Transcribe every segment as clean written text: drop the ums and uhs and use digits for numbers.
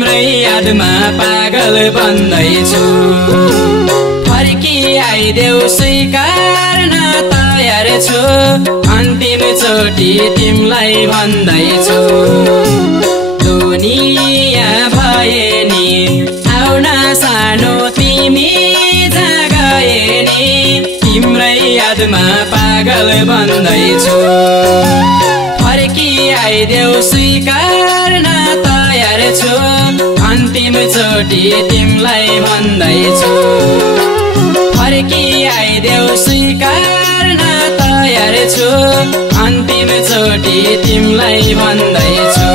तिम्रै यादमा पागल बन्दैछु फर्की आइदेऊ स्वीकार्न तयार छु अन्तिम चोटी तिमलाई भन्दैछु दुनिया भए नि आउन सानो तिमी जहाँ गए नि तिम्रै यादमा पागल बन्दैछु फर्की आइदेऊ स्वीकार्न तयार छु अन्तिम चोटी तिमलाई भन्दैछु फर्की आइदेऊ स्वीकार्न तयार छु अन्तिम चोटी तिमलाई भन्दैछु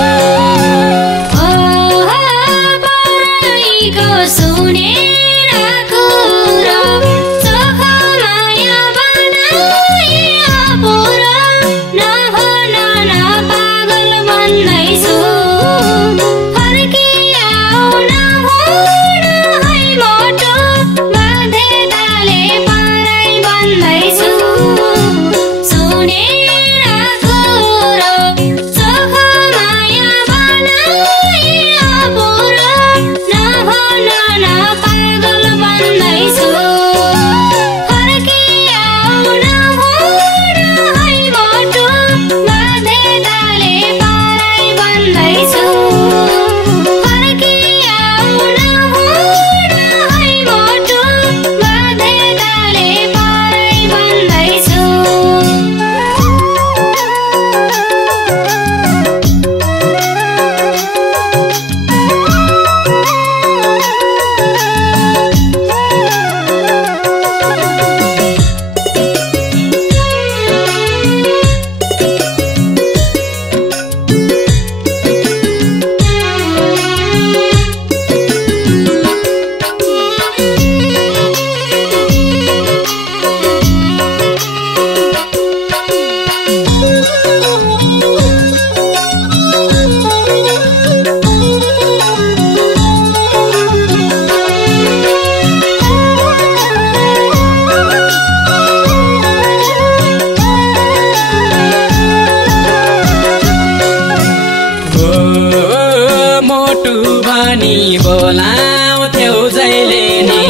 बोलाउँथ्यौ जहिले नि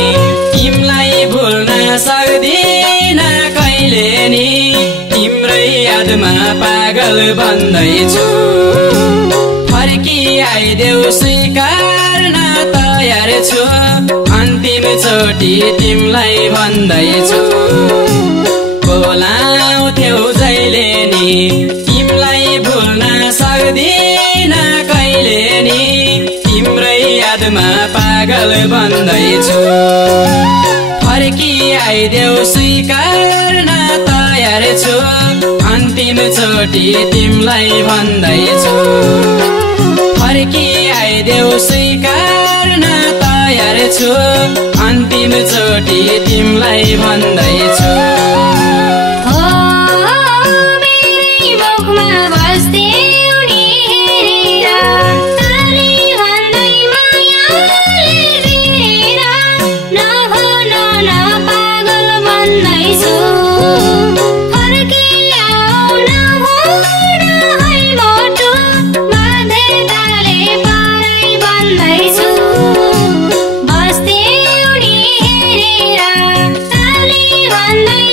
तिमलाई भुल्न सक्दिन कहिले नि तिम्रै यादमा पागल बन्दैछु फर्की आइदेऊ स्वीकार्न तयार छु अन्तिम चोटी तिमलाई भन्दैछु बोलाउँथ्यौ जहिले नि तिमलाई भुल्न सक्दिन कहिले नि तिम्रै यादमा पागल बन्दैछु फर्की आइदेऊ स्वीकार्न तयार छु अन्तिम चोटी तिमलाई भन्दैछु फर्की आइदेऊ स्वीकार्न तयार छु अन्तिम चोटी तिमलाई भन्दैछु बस्ती उडी हेरेर ताली भन्दै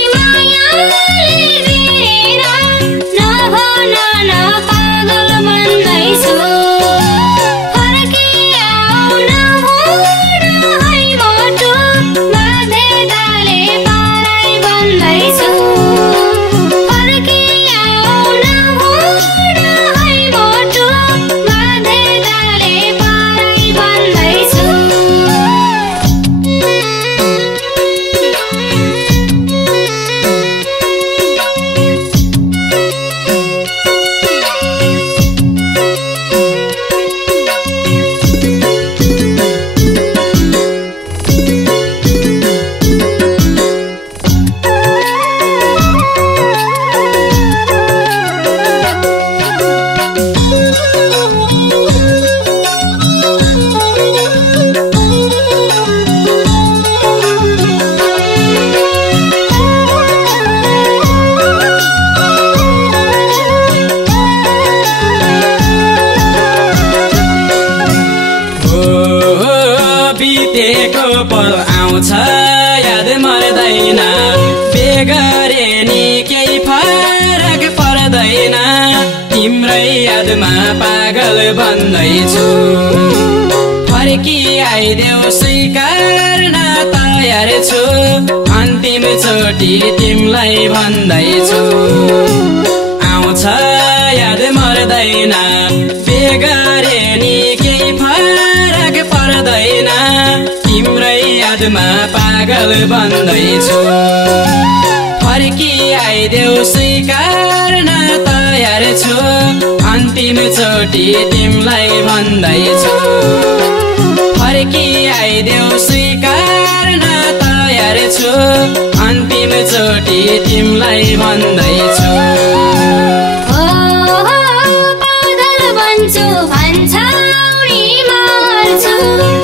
बितेको पल आउँछ याद मर्दैन बेगरे नि केही फरक पर्दैन तिम्रै यादमा पागल बन्दैछु फर्की आइदेऊ स्वीकार्न तयार छु अन्तिम चोटि तिमीलाई भन्दैछु आउँछ याद मर्दैन बेगरे नि केही फरक पर्दैन तिम्रै यादमा पागल बन्दैछु फर्की आइदेऊ स्वीकार्न तयार छु अन्तिम चोटि तिमीलाई भन्दैछु फर्की आइदेऊ स्वीकार्न तयार छु अन्तिम चोटि तिमीलाई भन्दैछु पागल बन्छु भन्छ उडी मार्छु